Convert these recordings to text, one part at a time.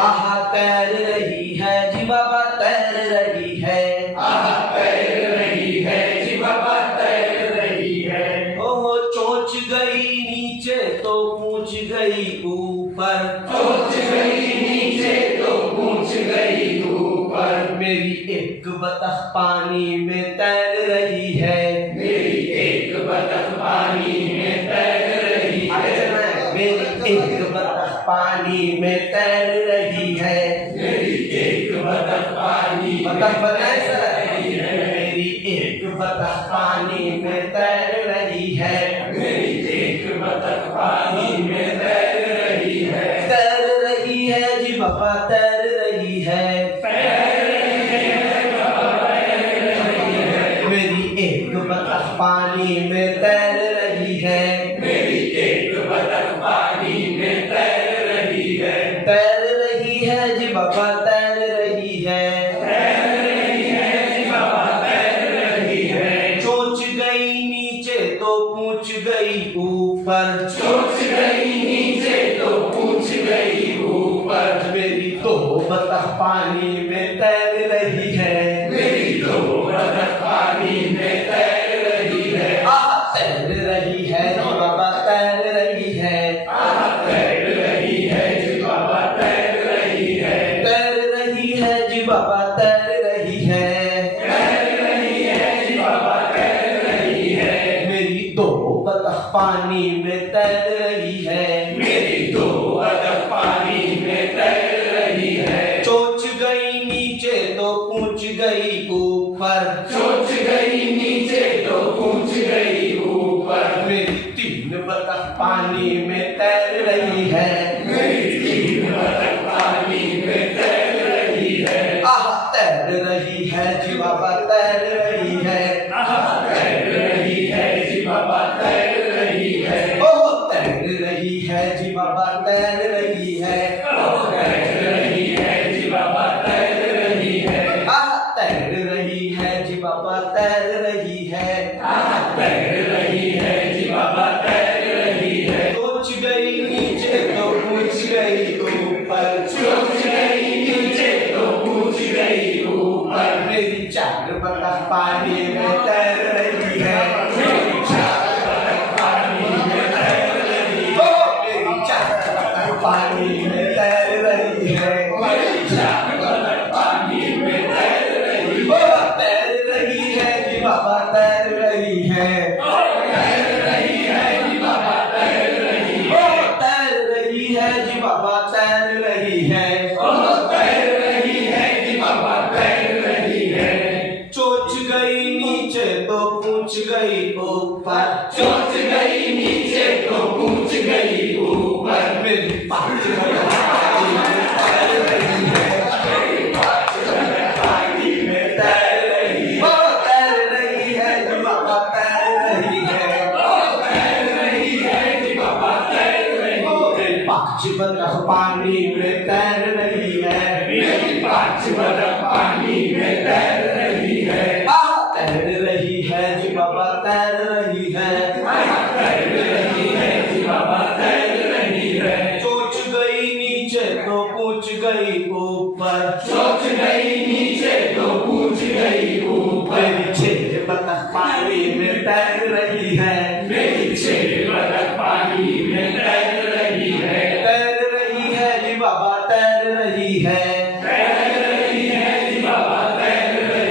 आहा तैर रही है जी बाबा तैर रही है, आहा तैर रही है जी बाबा तैर रही है। ओहो चोंच गई नीचे तो पूंछ गई ऊपर, चोंच गई नीचे तो पूंछ गई ऊपर। मेरी एक बतख पानी में तैर रही है, मेरी एक बतख पानी में तैर रही है। मेरी एक बतख पानी में तैर रही है, मेरी एक बतख पानी बतख बनाए सर। रही है। मेरी एक बतख पानी में तैर रही है, मेरी एक बतख पानी में तैर रही है। तैर रही है जी बाबा तैर रही है, मेरी एक बतख पानी में तैर रही है, मेरी एक बतख पानी में तैर रही है। तैर रही है जी बाबा तैर रही है, तैर रही है जी बाबा तैर रही है। चोंच गई नीचे तो पूंछ गई ऊपर, चोंच गई नीचे तो पूंछ गई ऊपर। मेरी दो बतख पानी में तैर रही है, मेरी दो बतख पानी में तैर रही है। आहा तैर रही है जी बाबा तैर रही है, आहा तैर रही है जी बाबा तैर रही है। तैर रही है जी बाबा तैर रही है, तैर रही है जी बाबा तैर रही है। मेरी दो बतख पानी में तैर रही है, मेरी दो बतख पानी में तैर रही है। चोंच गई नीचे तो पूंछ गई ऊपर, चोंच गई नीचे तो पूंछ गई ऊपर। मेरी तीन बतख पानी में तैर रही है, मेरी तीन बतख पानी में तैर रही है। आहा तैर रही है जी बाबा तैर रही है, आहा तैर रही है जी बाबा तैर रही है। ओह तैर रही है जी बाबा तैर रही है, ओह तैर रही है जी बाबा तैर रही है। आहा तैर रही है जी बाबा तैर रही है, आहा तैर रही है जी बाबा तैर रही है। चोंच गई नीचे तो पूंछ गई ऊपर, चोंच गई नीचे तो पूंछ गई ऊपर। मेरी चार बतख पानी में तैर रही है, मेरी चार बतख पानी में तैर रही है। ओह मेरी चार बतख पानी में तैर रही है, मेरी चार बतख पानी में तैर रही है। ओह तैर रही है जी बाबा तैर रही है, तैर रही है जी बाबा तैर रही है। ओह तैर रही है जी बाबा तैर रही है, ओह तैर रही है जी बाबा तैर रही है। चोंच गई नीचे तो पूंछ गई ऊपर, चोंच गई नीचे तो पूंछ गई ऊपर। मेरी पांच बतख पानी में तैर रही है, मेरी पांच बतख पानी में तैर रही है। ओह तैर रही है जी बाबा तैर रही है, ओह तैर रही है जी बाबा तैर रही है। मेरी पांच बतख पानी में तैर रही है, मेरी पांच बतख पानी में तैर रही है। आहा तैर रही है जी बाबा तैर रही है, आहा तैर रही है जी बाबा तैर रही है। चोंच गई नीचे तो पूंछ गई ऊपर, चोंच गई नीचे तो पूंछ गई ऊपर। मेरी छह बतख पानी में तैर रही है, मेरी छह बतख पानी में तैर रही है। तैर रही है जी बाबा तैर रही है, तैर रही है जी बाबा तैर रही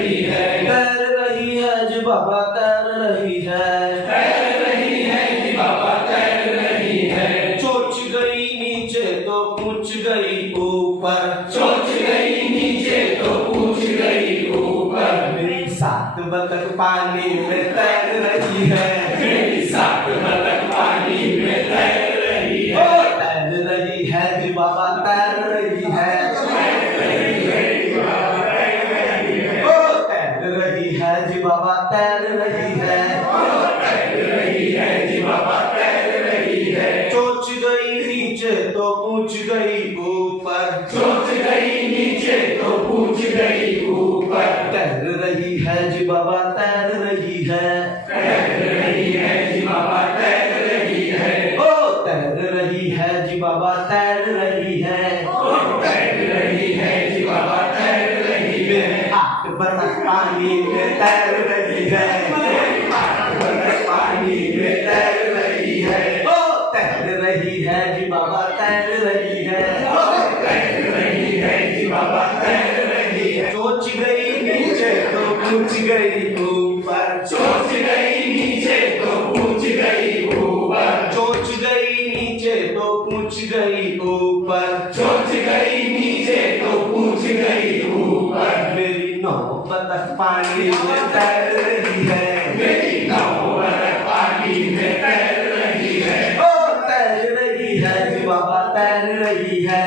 पानी में तैर रही है। मेरी नाव बतख पानी में तैर रही है। ओ तैर रही है जी बाबा तैर रही है।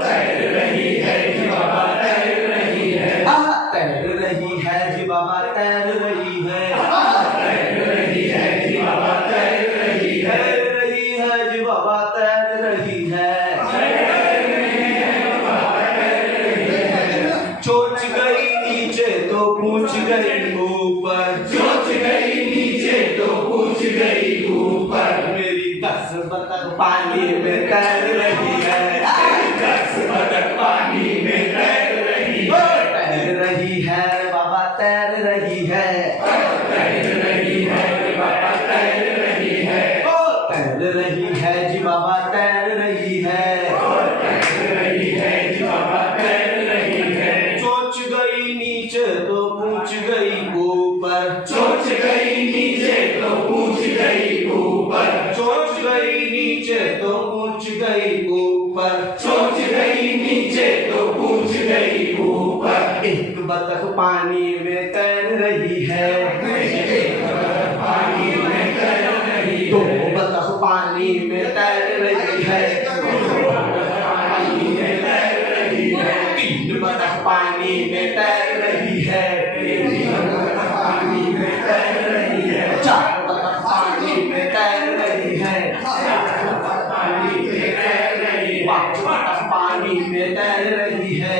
तैर रही है जी बाबा तैर रही है। तैर रही है जी बाबा तैर रही है। तैर रही है जी बाबा तैर रही है। तैर रही है जी बाबा तैर रही है। चोंच गई नीचे तो पूछ गई ऊपर। चोंच गई नीचे तो पूछ गई ऊपर। मेरी 10 बतख पानी में तैर रही है। 10 बतख पानी में तैर रही है। तैर रही है बाबा तैर रही है। तैर रही है जी बाबा तैर रही है। तैर रही है जी बाबा तैर रही है। तैर रही है जी बाबा तैर रही है। चोंच गई नीचे तो पूछ गई ऊपर। चोंच गई नीचे तो पूछ गई ऊपर। चोंच गई नीचे तो पूछ गई ऊपर। चोंच गई नीचे तो पूछ गई ऊपर। एक बतख पानी में तैर रही है। पानी में तैर रही है। 2 बतख पानी में तैर रही है। पानी में तैर रही है। 3 बतख पानी में तैर रही है। पानी में तैर रही है। 4 बतख पानी में तैर रही है। पानी में तैर रही है। 5 बतख पानी में तैर रही है।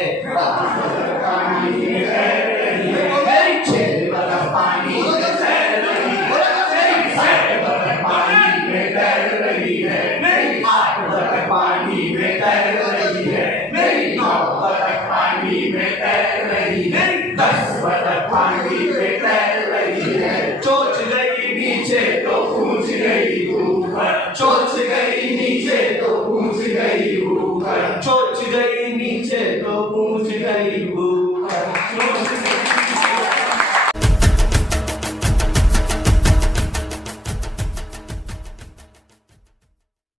पानी में तैर रही है। मेरी 6 बतख पानी में तैर रही है। मेरी 7 बतख पानी में तैर रही है। मेरी 8 बतख पानी में तैर रही है। मेरी 9 बतख पानी में तैर रही है। मेरी 10 बतख पानी में तैर रही है। चोंच गई नीचे तो पूछ गई ऊपर। चोंच गई नीचे तो पूछ गई ऊपर। चोंच गई